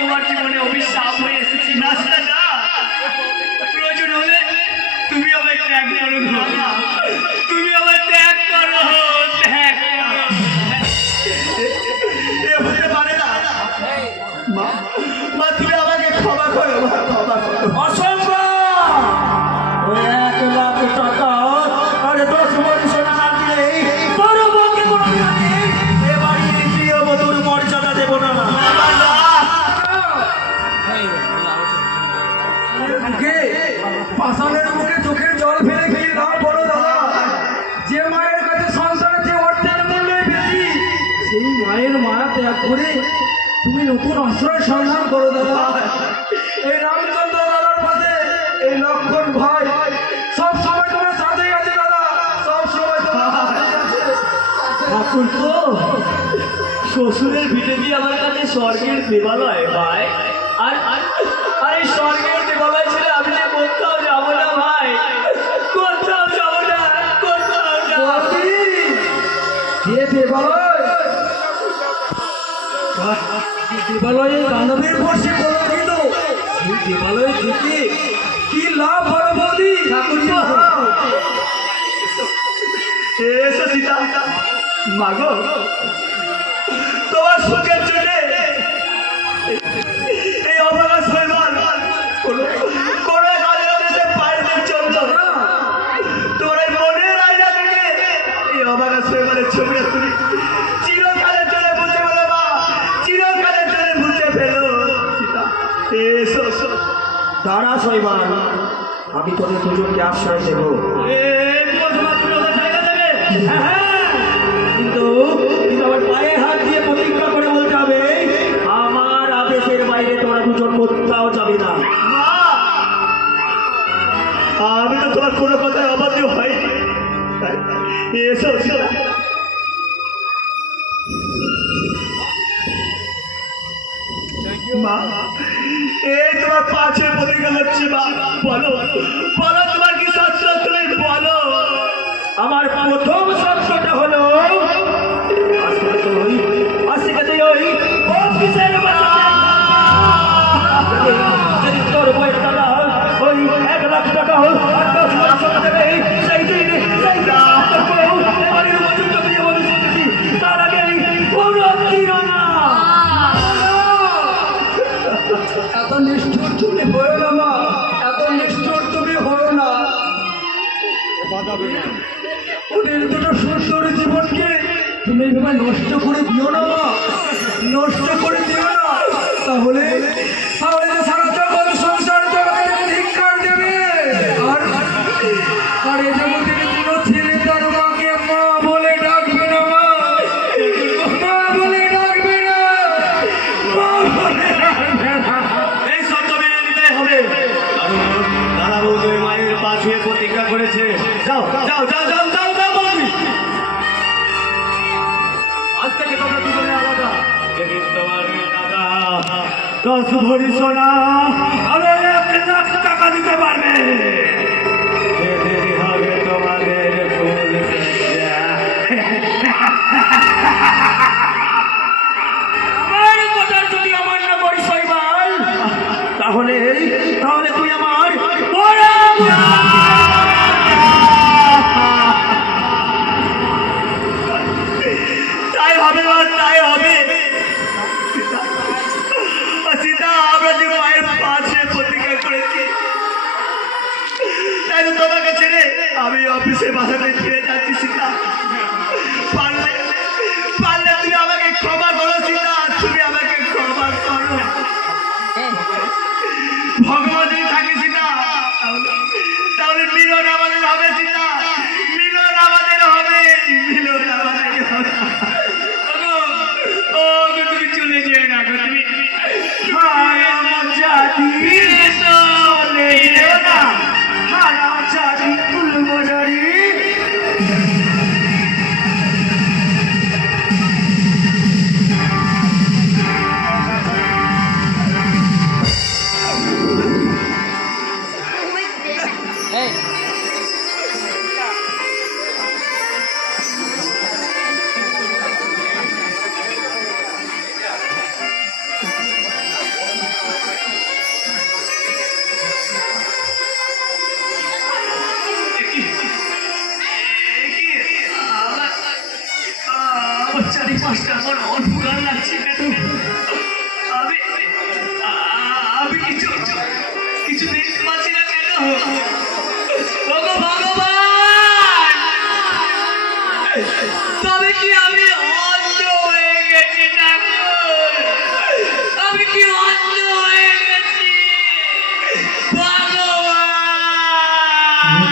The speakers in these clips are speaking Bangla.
তোমার জীবনে অভিশাপ হয়ে এসেছি। সেটা না প্রয়োজন হলে তুমি আমায় ত্যাগ করো তুমি আমায় ত্যাগ করো, ত্যাগ না। মা মা, তুমি আমাকে ক্ষমা করো ক্ষমা করো। আশ্রয় সন্ধান করে দেওয়া এই রামচন্দ্র লালার পাশে এই লক্ষণ ভাই, সব সময় তোমার সাথেই আছে দাদা, সব সময় ঠাকুর তো, শ্বশুরের ভিটে দিয়ে আমার কাছে স্বর্গের দেবালয়, ভাই। আর আর আর এই স্বর্গের দেবালয় ছেড়ে আমি দেবালয়ে দানবের কলঙ্কিত সেই দেবালয় থেকে কি লাভ হলো বৌদি? ঠাকুর এসো সীতা। মাগো। তোমার সুখের জন্য। এই অভাগা শৈবাল কোনো কোনো এক আলাদা দেশে পায়ের দিয়ে চলতো তোমার এই মনের আয়না থেকে এই অভাগা শৈবালের ছবিটা তুলি শৈবাল আমি তোদের দুজনকে আশ্রয় দেবো। হ্যাঁ, হ্যাঁ। কিন্তু কিন্তু আমার পায়ে হাত দিয়ে প্রতিজ্ঞা করে বলতে হবে আমার আদেশের বাইরে তোরা দুজন কোথাও যাবে না। আমি তো তোমার কোনো কথায় অবাধ্য হয় এসো এসো। মা এই তোমার পাঁচে প্রতিজ্ঞা হচ্ছে এত নিষ্ঠুর তুমি হয়েও না, মা। এত নিষ্ঠুর তুমি হয়েও না। ওদের দুটো সুন্দর জীবনকে তুমি এভাবে নষ্ট করে দিও না, মা। নষ্ট করে দিও না। তাহলে দশ ভরি সোনা আর এক লাখ টাকা দিতে পারবে। Yeah.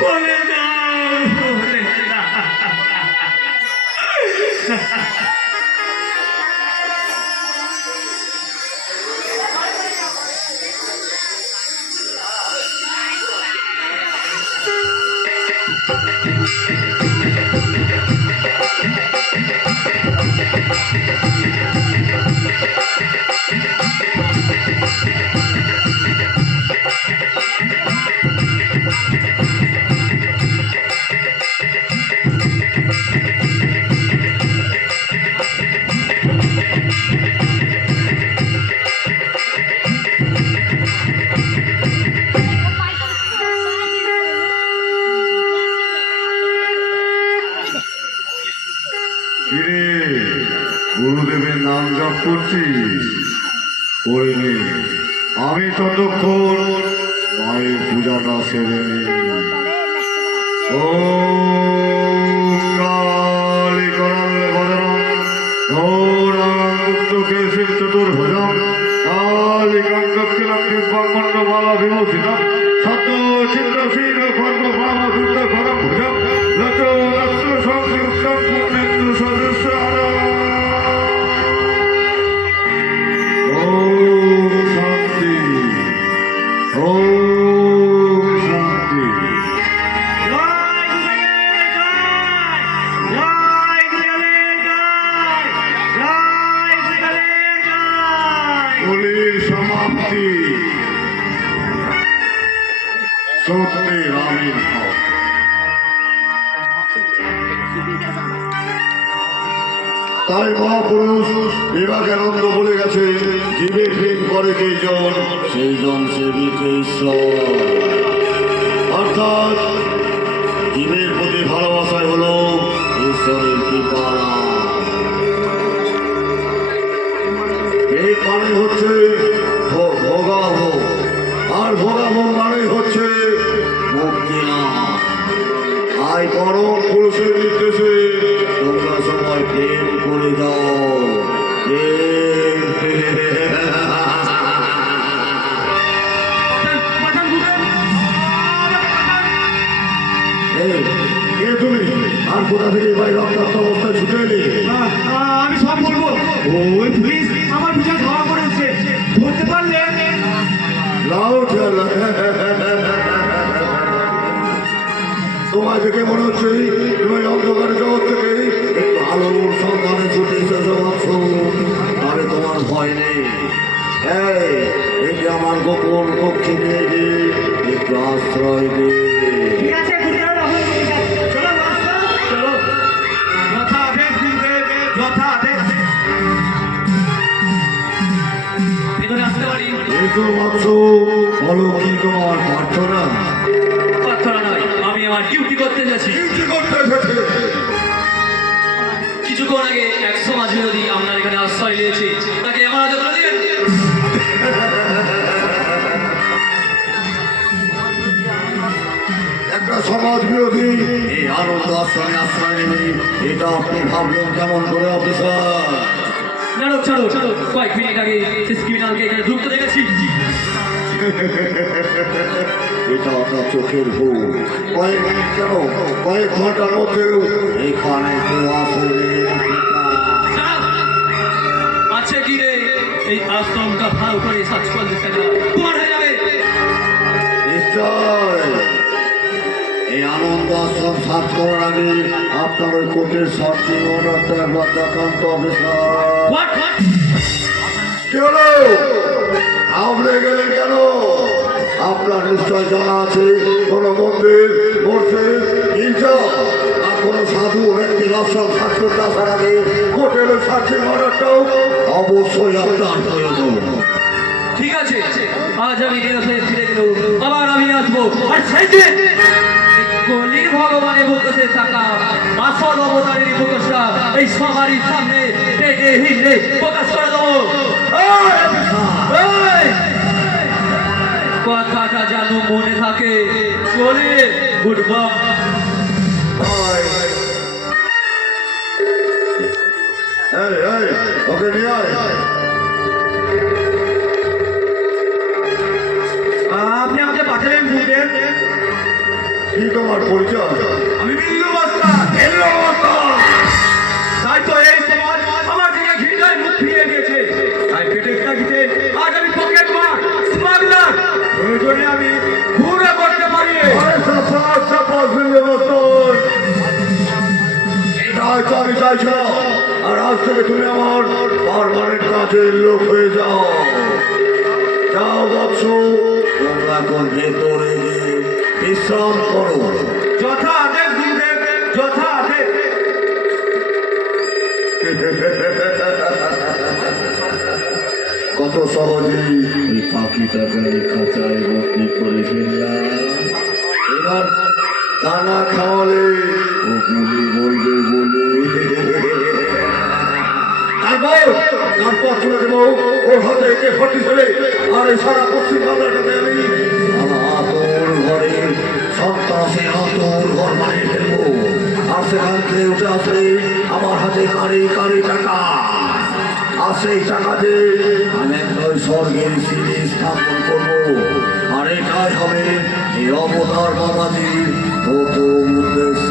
বলে কিরে গুরুদেবের নাম জপ করছিস করে নে। আমি ততক্ষণ মায়ের পূজাটা সেরে নি। ও কালে করাল ভজনম গৌরাঙ্গুপ্ত কেশির চতুর্ভুজম কালী গঙ্গক্ষিলম তাই মহাপুরুষ বিবেকানন্দ বলে গেছে জীবে প্রেম করে কে জন? সেই জন সে বিকে ঈশ্বর অর্থাৎ জীবের প্রতি ভালোবাসায় হলো ঈশ্বরের কৃপা। এই মানে হচ্ছে ভো- ভোগাভোগ আর ভোগাভোগ মানে হচ্ছে মুক্তি না। আই পরম পুরুষের নির্দেশে। তোমায় দেখে মনে হচ্ছে তুমি ওই অন্ধকারের জগৎ থেকে একটু আলোর সন্ধানে ছুটে এসেছ ভাবছ? আরে তোমার ভয় নেই। এই এটি আমার গোপন কক্ষে নিয়ে গিয়ে একটু আশ্রয় দে পারি এসো ভাবছ বলো কি তোমার প্রার্থনা প্রার্থনা নয় আমি আমার ডিউটি করতে যাচ্ছি। কি করতে এসেছে কিছুক্ষণ আগে এক সমাজ বিরোধী আপনার এখানে আশ্রয় নিয়েছে। তাকে আমার হাতে তুলে দিবেন। একটা সমাজ বিরোধী। এই আনন্দ আশ্রমে আশ্রয় নেবে এটা আপনি ভাবলেন কেমন করে অফিসার? কয়েক মিনিট আগে শেষ ক্রিমিনালকে এখানে ঢুকতে দেখেছি এটা আপনার চোখের ভুল কয়েক মিনিট কেন? কয়েক ঘণ্টার মধ্যেও এখানে কেউ আছে কি রে এই আশ্রমটা ভালো করে সার্চ করলে সেটা তোমার হয়ে যাবে। নিশ্চয়। এই আনন্দ আশ্রম সার্চ করার আগে আপনার ওই কোর্টের সার্চিং অর্ডারটা একবার দেখান তো অফিসার। হোয়াট হোয়াট কি হলো? আপনি গেলেন কেন? আপনার নিশ্চয় জানা আছে কোন মন্দির মসজিদ আর কোন সাধু ব্যক্তি আশ্রম সার্চ করতে আসার আগে হোটেল সার্চিং অর্ডারটাও অবশ্যই আপনার প্রয়োজন ঠিক আছে আজ আমি ফিরে গেল আবার আমি আসব আর সেই কলির ভগবানের বলতেছে টাকা। আসল অবতারের মুখোশটা এই সবারই সামনে টেকে হিলে প্রকাশ করে দেবো! কথাটা যেন মনে থাকে। চলে গুড বাই। এই এই ওকে নিয়ে আয়। আপনি আমাকে পাঠালেন গুরুদেব কি তোমার পরিচয় আমি বিল্লু মাস্টার। এলো মাস্টার! তাই তো এই সমাজ আমার দিকে ঘিটায় মুখ ফিরিয়ে দিয়েছে। তাই পেটে থাকিতে আজ আমি পকেট মার স্মাগলার। প্রয়োজনে আমি ঘুরে করতে পারি। আমি চাইছিলাম আর আজ থেকে তুমি আমার পারমানেন্ট কাজের লোক হয়ে যাও। যাও বৎস তোমরা গিয়ে বিশ্রাম করো যথা আদেশ গুরুদেব যথা আদেশ কত সহজেই এই পাখিটাকে খাঁচায় ভর্তি করে ফেললাম। এবার দানা খাওয়ালে ও গুলি বলবে বলে তারপর চলে দেবো। ওর হাতে একে ফর্টি ছেলে আর এই সারা পশ্চিম বাংলাটাতে আমি সেখান থেকে উঠে আসে আমার হাতে কারে কারে টাকা। আর সেই টাকাতে আমি একটা স্বর্গের সিঁড়ি স্থাপন করব। আর এটাই হবে এই অবতার বাবাজির প্রথম উদ্দেশ্য।